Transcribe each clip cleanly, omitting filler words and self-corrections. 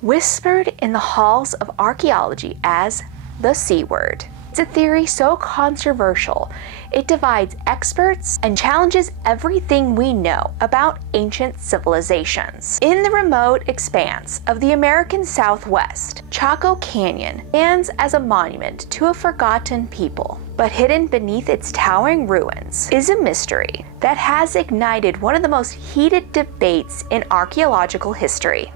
Whispered in the halls of archaeology as the C word. It's a theory so controversial, it divides experts and challenges everything we know about ancient civilizations. In the remote expanse of the American Southwest, Chaco Canyon stands as a monument to a forgotten people. But hidden beneath its towering ruins is a mystery that has ignited one of the most heated debates in archaeological history.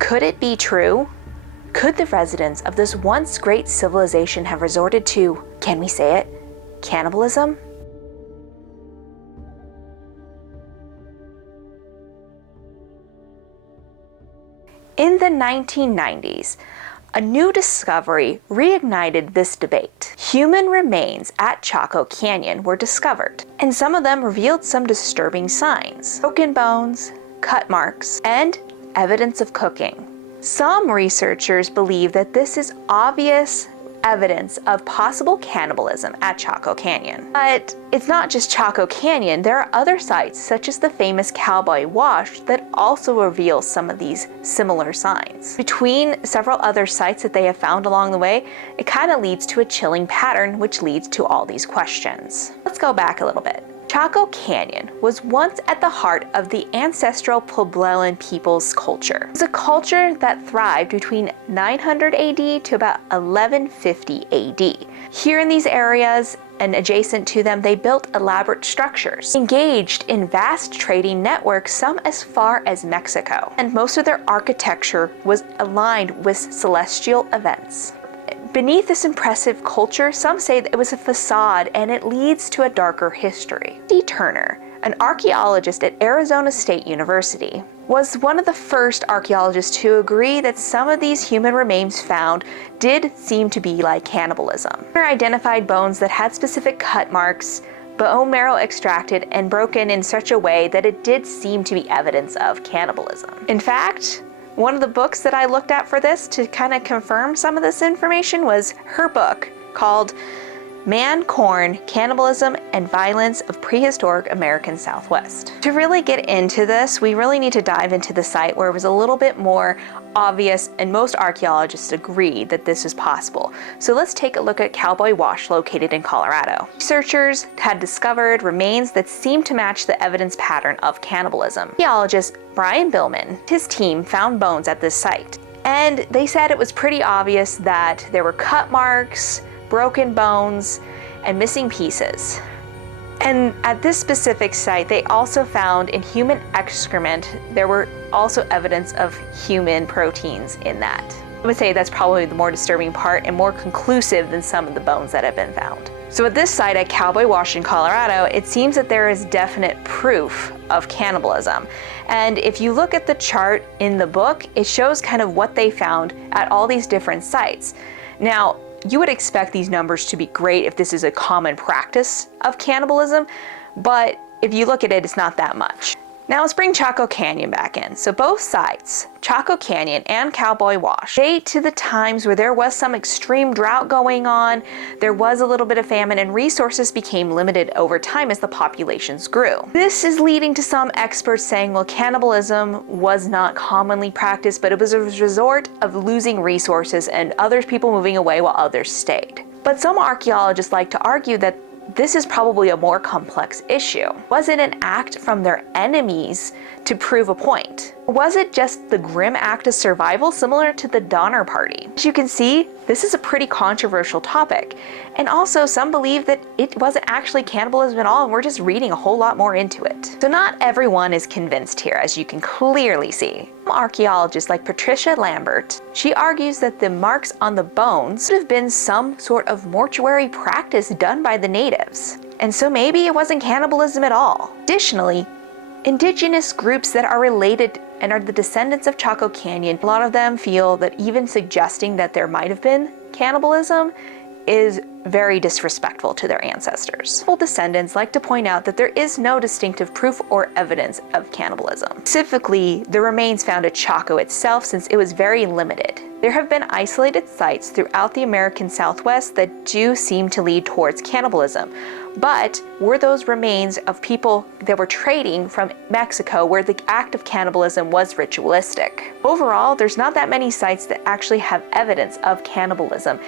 Could it be true? Could the residents of this once great civilization have resorted to, can we say it, cannibalism? In the 1990s, a new discovery reignited this debate. Human remains at Chaco Canyon were discovered, and some of them revealed some disturbing signs: broken bones, cut marks, and evidence of cooking. Some researchers believe that this is obvious evidence of possible cannibalism at Chaco Canyon. But it's not just Chaco Canyon, there are other sites such as the famous Cowboy Wash that also reveal some of these similar signs. Between several other sites that they have found along the way, it kind of leads to a chilling pattern which leads to all these questions. Let's go back a little bit. Chaco Canyon was once at the heart of the ancestral Puebloan people's culture. It was a culture that thrived between 900 AD to about 1150 AD. Here in these areas and adjacent to them, they built elaborate structures, engaged in vast trading networks, some as far as Mexico, and most of their architecture was aligned with celestial events. Beneath this impressive culture, some say that it was a facade and it leads to a darker history. D. Turner, an archaeologist at Arizona State University, was one of the first archaeologists to agree that some of these human remains found did seem to be like cannibalism. Turner identified bones that had specific cut marks, bone marrow extracted and broken in such a way that it did seem to be evidence of cannibalism. In fact, one of the books that I looked at for this to kind of confirm some of this information was her book called Man, Corn, Cannibalism, and Violence of Prehistoric American Southwest. To really get into this, we really need to dive into the site where it was a little bit more obvious and most archaeologists agree that this is possible. So let's take a look at Cowboy Wash located in Colorado. Researchers had discovered remains that seemed to match the evidence pattern of cannibalism. Archaeologist Brian Billman, his team found bones at this site, and they said it was pretty obvious that there were cut marks, broken bones, and missing pieces. And at this specific site, they also found in human excrement, there were also evidence of human proteins in that. I would say that's probably the more disturbing part and more conclusive than some of the bones that have been found. So at this site at Cowboy Wash in Colorado, it seems that there is definite proof of cannibalism. And if you look at the chart in the book, it shows kind of what they found at all these different sites. Now, you would expect these numbers to be great if this is a common practice of cannibalism, but if you look at it, it's not that much. Now let's bring Chaco Canyon back in. So both sites, Chaco Canyon and Cowboy Wash, date to the times where there was some extreme drought going on, there was a little bit of famine, and resources became limited over time as the populations grew. This is leading to some experts saying, well, cannibalism was not commonly practiced, but it was a result of losing resources and other people moving away while others stayed. But some archaeologists like to argue that this is probably a more complex issue. Was it an act from their enemies to prove a point? Or was it just the grim act of survival similar to the Donner Party? As you can see, this is a pretty controversial topic. And also some believe that it wasn't actually cannibalism at all and we're just reading a whole lot more into it. So not everyone is convinced here, as you can clearly see. Some archaeologists like Patricia Lambert, she argues that the marks on the bones could have been some sort of mortuary practice done by the natives. And so maybe it wasn't cannibalism at all. Additionally, indigenous groups that are related and are the descendants of Chaco Canyon, a lot of them feel that even suggesting that there might have been cannibalism is very disrespectful to their ancestors. Full descendants like to point out that there is no distinctive proof or evidence of cannibalism. Specifically, the remains found at Chaco itself, since it was very limited. There have been isolated sites throughout the American Southwest that do seem to lead towards cannibalism. But were those remains of people that were trading from Mexico where the act of cannibalism was ritualistic? Overall, there's not that many sites that actually have evidence of cannibalism.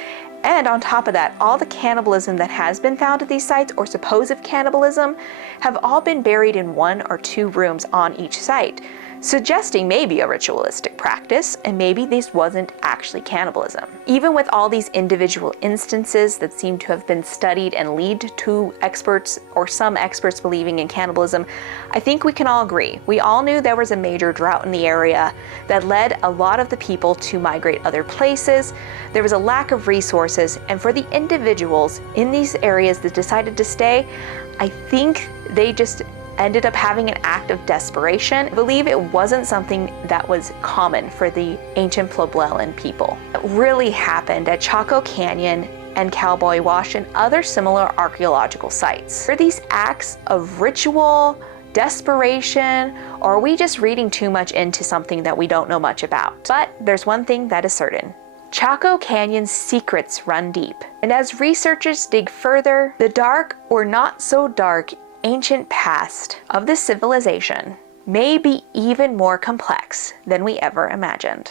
And on top of that, all the cannibalism that has been found at these sites, or supposed cannibalism, have all been buried in 1 or 2 rooms on each site, suggesting maybe a ritualistic practice, and maybe this wasn't actually cannibalism. Even with all these individual instances that seem to have been studied and lead to experts, or some experts, believing in cannibalism, I think we can all agree. We all knew there was a major drought in the area that led a lot of the people to migrate other places. There was a lack of resources, and for the individuals in these areas that decided to stay, I think they just ended up having an act of desperation. I believe it wasn't something that was common for the ancient Puebloan people. It really happened at Chaco Canyon and Cowboy Wash and other similar archaeological sites. Are these acts of ritual, desperation, or are we just reading too much into something that we don't know much about? But there's one thing that is certain. Chaco Canyon's secrets run deep, and as researchers dig further, the dark or not so dark ancient past of this civilization may be even more complex than we ever imagined.